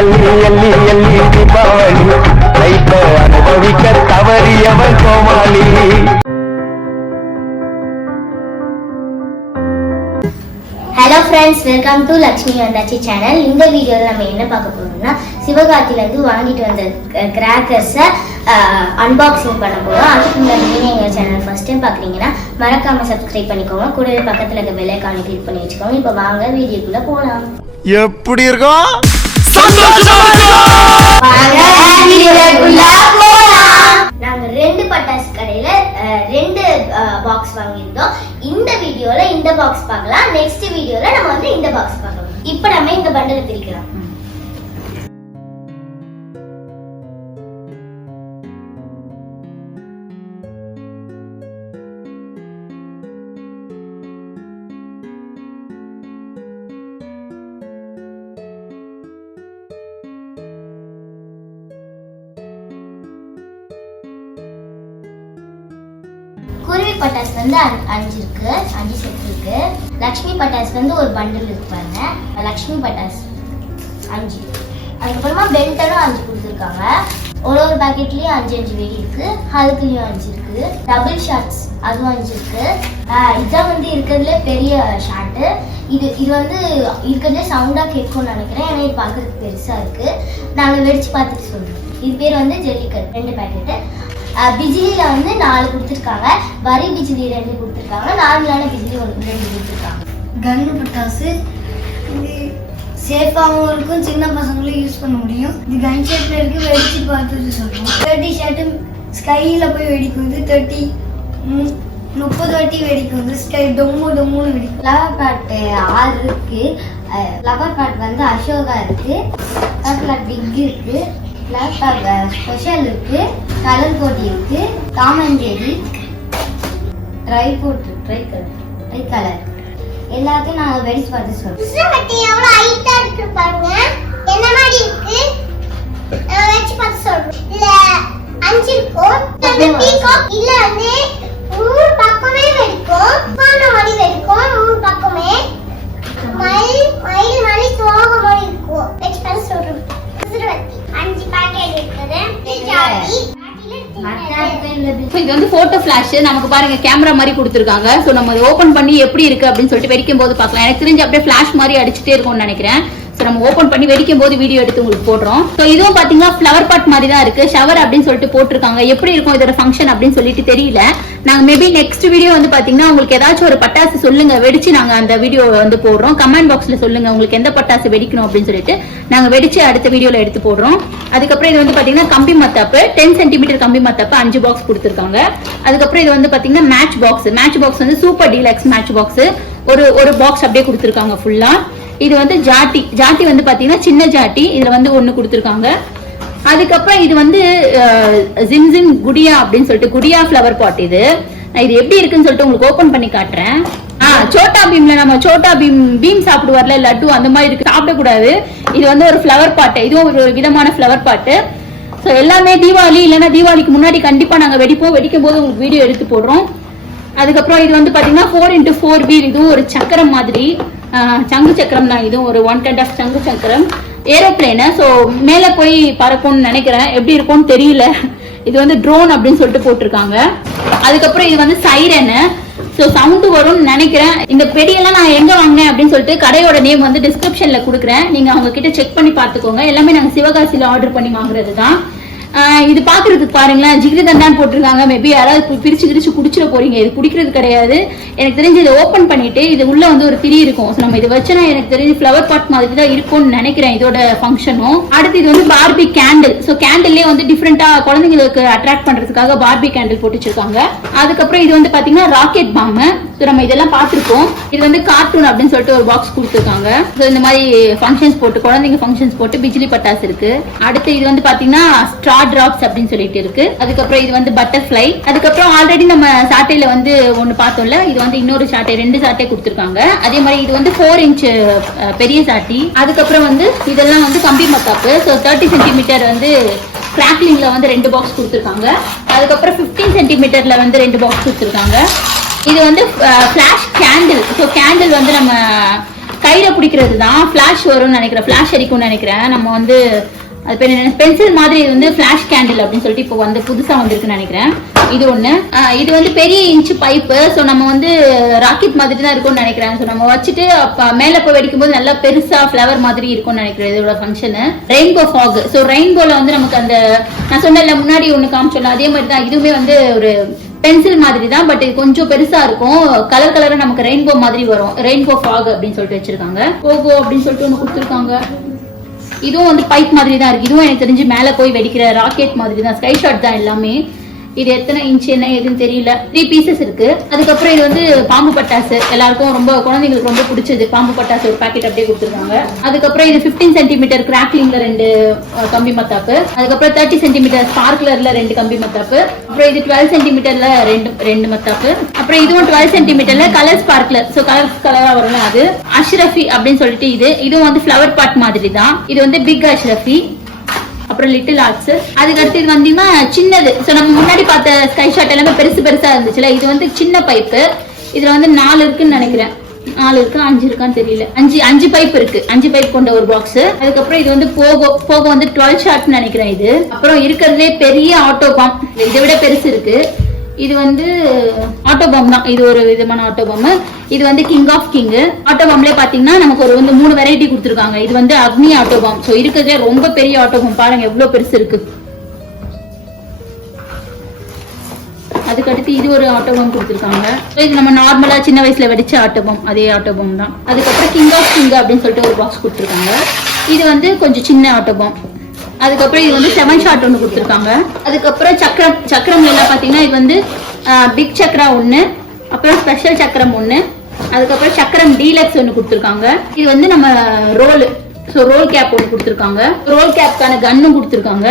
எல்லி எல்லி தீபாவளி லைட்ட அனுபவிக்க தவறியவன் கோமாளி. Hello friends, welcome to Lakshmi வந்தாச்சி சேனல். இந்த வீடியோவில் நம்ம என்ன பார்க்க போறோம்னா சிவகார்த்திலேருந்து வாங்கிட்டு வந்த கிராக்கர்ஸை அன்பாக்சிங் பண்ண போகிறோம். அதுக்கு முன்னாடி நீங்கள் எங்கள் சேனல் ஃபர்ஸ்ட் டைம் பார்க்குறீங்கன்னா மறக்காமல் சப்ஸ்கிரைப் பண்ணிக்கோங்க. கூடவே பக்கத்தில் இருக்க பெல் ஐகானை கிளிக் பண்ணி வச்சுக்கோங்க. இப்போ வாங்க வீடியோக்குள்ளே போகலாம். எப்படி இருக்கும்? நாங்கள் 2 பட்டாசு கடையில் 2 பாக்ஸ் வாங்கியிருந்தோம். இந்த வீடியோல இந்த பாக்ஸ் பார்க்கலாம், நெக்ஸ்ட் வீடியோல நம்ம வந்து இந்த பாக்ஸ் பார்க்கலாம். இப்போ நம்ம இந்த பண்டலை பிரிக்கலாம். குருவி பட்டாசு வந்து 5 இருக்கு, 5 செட் இருக்கு. லக்ஷ்மி பட்டாசு வந்து ஒரு பண்டில் இருக்கு பாருங்க. லக்ஷ்மி பட்டாசு 5. அதுக்கப்புறமா பெல்டனும் 5 கொடுத்துருக்காங்க. ஒரு பாக்கெட்லயும் 5 வெடி இருக்கு. ஹல்க்லயும் 5 இருக்கு. டபுள் ஷாட்ஸ் அதுவும் 5 இருக்கு. இதான் வந்து இருக்கிறதுல பெரிய ஷாட்டு. இது வந்து இருக்கிறதுல சவுண்டா கேட்கும்னு நினைக்கிறேன். ஏன்னா இது பார்க்கறதுக்கு பெருசா இருக்கு. நாங்க வெடிச்சு பார்த்துட்டு சொல்றோம். இது பேர் வந்து ஜெல்லிக்கட். 2 பாக்கெட்டு. பிஜிலியில வந்து 4 கொடுத்துருக்காங்க. வரி பிஜிலி 2 கொடுத்துருக்காங்க. நார்மலான பிஜிலி 2 கொடுத்துருக்காங்க. கன்னு பட்டாசு இது சேஃபாகவும் இருக்கும், சின்ன பசங்களும் யூஸ் பண்ண முடியும். இது கன் ஷேப்ல இருக்கு, வெடிச்சு பார்த்துட்டு சொல்றோம். 30 ஷாட்டு ஸ்கைல போய் வெடிக்கும். 30 வாட்டி வெடிக்கும். ஸ்கை டொம்மு டொம்முன்னு வெடிக்கும். ஃப்ளவர் பாட் 6 இருக்கு. ஃப்ளவர் பாட் வந்து அசோகா இருக்கு. ஃப்ளவர் பிக் இருக்கு. ஸ்பெஷல் இருக்கு. கலர் கோட்டி இருக்கு. Tom and Jerry try colour எல்லாத்தையும் நான் வெடிச்சு பார்த்து சொல்றேன். எவ்வளவு ஹைட்டா இருக்கு பாருங்க. என்ன மாதிரி இருக்கு வெடிச்சு பார்த்து சொல்றேன். இல்ல 5 இருக்கும். அந்த பீகாக் இல்ல வந்து 3 பக்கமே வெடிக்கும். பான மாதிரி வெடிக்கும். 3 பக்கமே மயில் மாதிரி தோக மாதிரி இருக்கும். வெடிச்சு பார்த்து சொல்றேன். 5 பாக்கெட் இருக்குது. இது வந்து போட்டோ ஃபிளாஷ். நமக்கு பாருங்க கேமரா மாதிரி கொடுத்துருக்காங்க. ஸோ நம்ம அதை ஓப்பன் பண்ணி எப்படி இருக்கு அப்படின்னு சொல்லிட்டு வெடிக்கும் போது பார்க்கலாம். எனக்கு தெரிஞ்சு அப்படியே ஃபிளாஷ் மாதிரி அடிச்சுட்டே இருக்கும்னு நினைக்கிறேன். ஸோ நம்ம ஓப்பன் பண்ணி வெடிக்கும் போது வீடியோ எடுத்து உங்களுக்கு போடுறோம். ஸோ இதுவும் பாத்தீங்கன்னா ஃபிளவர் பாட் மாதிரி தான் இருக்கு. ஷவர் அப்படின்னு சொல்லிட்டு போட்டிருக்காங்க. எப்படி இருக்கும் இதோட ஃபங்க்ஷன் அப்படின்னு சொல்லிட்டு தெரியல. நாங்க மேபி நெக்ஸ்ட் வீடியோ வந்து பாத்தீங்கன்னா உங்களுக்கு ஏதாச்சும் ஒரு பட்டாசு சொல்லுங்க, வெடிச்சு நாங்க அந்த வீடியோ வந்து போடுறோம். கமெண்ட் பாக்ஸ்ல சொல்லுங்க உங்களுக்கு எந்த பட்டாசு வெடிக்கணும் அப்படின்னு சொல்லிட்டு நாங்க வெடிச்சு அடுத்த வீடியோல எடுத்து போடுறோம். அதுக்கப்புறம் இது வந்து பாத்தீங்கன்னா கம்பி மத்தாப்பு 10 சென்டிமீட்டர் கம்பி மத்தாப்பு 5 பாக்ஸ் கொடுத்துருக்காங்க. அதுக்கப்புறம் இது வந்து பாத்தீங்கன்னா மேட்ச் பாக்ஸ் வந்து சூப்பர் டீலக்ஸ் மேட்ச் பாக்ஸ் ஒரு பாக்ஸ் அப்படியே கொடுத்துருக்காங்க ஃபுல்லா. இது வந்து ஜாட்டி வந்து பாத்தீங்கன்னா சின்ன ஜாட்டி. இதுல வந்து 1 கொடுத்துருக்காங்க. அதுக்கப்புறம் இது வந்து ஜிம் குடியா அப்படின்னு சொல்லிட்டு குடியா ஃபிளவர் பாட். இது எப்படி இருக்குன்னு சொல்லிட்டு உங்களுக்கு ஓபன் பண்ணி காட்டுறேன். சோட்டா பீம்ல நம்ம சோட்டா பீம் சாப்பிடுவார்ல லட்டு, அந்த மாதிரி இருக்கு. சாப்பிடக்கூடாது. இது வந்து ஒரு ஃபிளவர் பாட்டு. இதுவும் ஒரு விதமான ஃபிளவர் பாட்டு. ஸோ எல்லாமே தீபாவளி இல்லைன்னா தீபாவளிக்கு முன்னாடி கண்டிப்பா நாங்க வெடிக்கும் போது உங்களுக்கு வீடியோ எடுத்து போடுறோம். அதுக்கப்புறம் இது வந்து பாத்தீங்கன்னா 4x4 வீல். இதுவும் ஒரு சக்கரம் மாதிரி, சங்கு சக்கரம் தான். இதுவும் ஒரு 1 கைண்ட் ஆஃப் சங்கு சக்கரம் ஏரோப்ளேனு. ஸோ மேல போய் பறக்கும்னு நினைக்கிறேன். எப்படி இருக்கும்னு தெரியல. இது வந்து ட்ரோன் அப்படின்னு சொல்லிட்டு போட்டிருக்காங்க. அதுக்கப்புறம் இது வந்து சைரனு. ஸோ சவுண்டு வரும்னு நினைக்கிறேன். இந்த பெடியெல்லாம் நான் எங்க வாங்கினேன் அப்படின்னு சொல்லிட்டு கடையோட நேம் வந்து டிஸ்கிரிப்ஷன்ல கொடுக்குறேன். நீங்க அவங்க கிட்ட செக் பண்ணி பார்த்துக்கோங்க. எல்லாமே நாங்க சிவகாசியில ஆர்டர் பண்ணி வாங்குறது தான். இது பாக்குறதுக்கு பாருங்களேன், ஜிகிரி தண்டான்னு போட்டிருக்காங்க. மேபி யாராவது பிரிச்சு குடிச்சிட போறீங்க. இது குடிக்கிறது கிடையாது. எனக்கு தெரிஞ்சு இதை ஓப்பன் பண்ணிட்டு இது உள்ள வந்து ஒரு திரி இருக்கும். நம்ம இது வச்சனா எனக்கு தெரிஞ்சு ஃபிளவர் பாட் மாதிரி தான் இருக்கும்னு நினைக்கிறேன் இதோட ஃபங்க்ஷனும். அடுத்து இது வந்து பார்பி கேண்டில். ஸோ கேண்டில்லே வந்து டிஃப்ரெண்டா குழந்தைங்களுக்கு அட்ராக்ட் பண்றதுக்காக பார்பி கேண்டில் போட்டு வச்சிருக்காங்க. அதுக்கப்புறம் இது வந்து பாத்தீங்கன்னா ராக்கெட் பாம். ஸோ நம்ம இதெல்லாம் பார்த்துருக்கோம். இது வந்து கார்ட்டூன் அப்படின்னு சொல்லிட்டு ஒரு பாக்ஸ் கொடுத்துருக்காங்க. ஸோ இந்த மாதிரி ஃபங்க்ஷன்ஸ் போட்டு குழந்தைங்க ஃபங்க்ஷன்ஸ் போட்டு பிஜிலி பட்டாசு இருக்கு. அடுத்து இது வந்து பாத்தீங்கன்னா ஸ்ட்ரா டிராப்ஸ் அப்படின்னு சொல்லிட்டு இருக்கு. அதுக்கப்புறம் இது வந்து பட்டர்ஃப்ளை. அதுக்கப்புறம் ஆல்ரெடி நம்ம சாட்டையில வந்து ஒன்னு பார்த்தோம்ல, இது வந்து இன்னொரு சாட்டை 2 சாட்டை கொடுத்துருக்காங்க. அதே மாதிரி இது வந்து 4 இன்ச் பெரிய சாட்டி. அதுக்கப்புறம் வந்து இதெல்லாம் வந்து கம்பி மத்தாப்பு. ஸோ 30 சென்டிமீட்டர் வந்து கிராக்லிங்ல வந்து 2 பாக்ஸ் கொடுத்துருக்காங்க. அதுக்கப்புறம் 15 சென்டிமீட்டர்ல வந்து 2 பாக்ஸ் கொடுத்துருக்காங்க. இது வந்து ஃபிளாஷ் கேண்டில். ஸோ கேண்டில் வந்து நம்ம கையில பிடிக்கிறது தான் ஃபிளாஷ் வரும்னு நினைக்கிறேன், ஃபிளாஷ் அடிக்கும்னு நினைக்கிறேன். நம்ம வந்து அது பேர் என்ன, பென்சில் மாதிரி இது வந்து ஃபிளாஷ் கேண்டில் அப்படின்னு சொல்லிட்டு இப்போ வந்து புதுசா வந்திருக்குன்னு நினைக்கிறேன். இது ஒண்ணு. இது வந்து பெரிய இன்ச் பைப்பு. ஸோ நம்ம வந்து ராக்கெட் மாதிரி தான் இருக்கும்னு நினைக்கிறேன். ஸோ நம்ம வச்சுட்டு மேல போய் வெடிக்கும் போது நல்லா பெருசா ஃபிளவர் மாதிரி இருக்கும்னு நினைக்கிறேன். இதோட ஃபங்க்ஷனு ரெயின்போ ஃபாக். ஸோ ரெயின்போல வந்து நமக்கு அந்த நான் சொன்னல முன்னாடி ஒண்ணு காமிச்சோம்ல, அதே மாதிரி தான் இதுவுமே வந்து ஒரு பென்சில் மாதிரி தான், பட் இது கொஞ்சம் பெருசா இருக்கும். கலர் கலரா நமக்கு ரெயின்போ மாதிரி வரும். ரெயின்போ ஃபாக் அப்படின்னு சொல்லிட்டு வச்சிருக்காங்க. போகோ அப்படின்னு சொல்லிட்டு ஒன்று கொடுத்துருக்காங்க. இதுவும் வந்து பைப் மாதிரி தான் இருக்கு. இதுவும் எனக்கு தெரிஞ்சு மேல போய் வெடிக்கிற ராக்கெட் மாதிரி தான், ஸ்கை ஷாட் தான் எல்லாமே. இது எத்தனை இன்ச் என்ன எதுன்னு தெரியல. 3 பீசஸ் இருக்கு. அதுக்கப்புறம் இது வந்து பாம்பு பட்டாசு, எல்லாருக்கும் ரொம்ப குழந்தைங்களுக்கு ரொம்ப பிடிச்சது. பாம்பு பட்டாசு ஒரு பாக்கெட் அப்படியே கொடுத்துருக்காங்க. அதுக்கப்புறம் இது 15 சென்டிமீட்டர் கிராக்லிங்ல 2 கம்பி மத்தாப்பு. அதுக்கப்புறம் 30 சென்டிமீட்டர் ஸ்பார்க்லர்ல 2 கம்பி மத்தாப்பு. அப்புறம் இது 12 சென்டிமீட்டர்ல 2 மத்தாப்பு. அப்புறம் இதுவும் 12 சென்டிமீட்டர்ல கலர் ஸ்பார்க்லர். ஸோ கலரா வரணும். அது அஷ்ரஃபி அப்படின்னு சொல்லிட்டு இதுவும் வந்து ஃபிளவர் பாட் மாதிரி தான். இது வந்து பிக் அஷ்ரஃபி. அப்புறம் லிட்டில் ஆர்ட்ஸ். அதுக்கடுத்து இது வந்தீங்கன்னா சின்னது. ஸோ நம்ம முன்னாடி பார்த்த ஸ்கை ஷாட் எல்லாமே பெருசா இருந்துச்சுல, இது வந்து சின்ன பைப்பு. இதுல வந்து 4 இருக்குன்னு நினைக்கிறேன். 4 இருக்கா 5 இருக்கான்னு தெரியல. 5 பைப் இருக்கு. 5 பைப் கொண்ட ஒரு பாக்ஸ். அதுக்கப்புறம் இது வந்து போகோ வந்து 12 ஷாட்னு நினைக்கிறேன் இது. அப்புறம் இருக்கிறதுலே பெரிய ஆட்டோ பாம், இதை விட பெருசு இருக்கு. இது வந்து ஆட்டோ பாம் தான். இது ஒரு விதமான ஆட்டோ பாம். இது வந்து கிங் ஆஃப் கிங். ஆட்டோ பாம்ல பாத்தீங்கன்னா நமக்கு ஒரு வந்து 3 வெரைட்டி கொடுத்துருக்காங்க. இது வந்து அக்னி ஆட்டோ பாம். ஸோ இருக்கிறதே ரொம்ப பெரிய ஆட்டோ பாம். பாருங்க எவ்வளவு பெருசு இருக்கு. அதுக்கடுத்து இது ஒரு ஆட்டோ பாம் கொடுத்துருக்காங்க. இது நம்ம நார்மலா சின்ன வயசுல வெடிச்ச ஆட்டோ பாம், அதே ஆட்டோ பாம் தான். அதுக்கப்புறம் கிங் ஆஃப் கிங் அப்படின்னு சொல்லிட்டு ஒரு பாக்ஸ் கொடுத்துருக்காங்க. இது வந்து கொஞ்சம் சின்ன ஆட்டோ பாம். அதுக்கப்புறம் இது வந்து 7 ஷாட் ஒன்று கொடுத்துருக்காங்க. அதுக்கப்புறம் சக்கரம் எல்லாம் பாத்தீங்கன்னா இது வந்து பிக் சக்கரா 1, அப்புறம் ஸ்பெஷல் சக்கரம் 1, அதுக்கப்புறம் சக்கரம் டீலக்ஸ் ஒன்று கொடுத்துருக்காங்க. இது வந்து நம்ம ரோல் கேப் ஒன்று கொடுத்துருக்காங்க. ரோல் கேப்கான கன்னும் கொடுத்துருக்காங்க.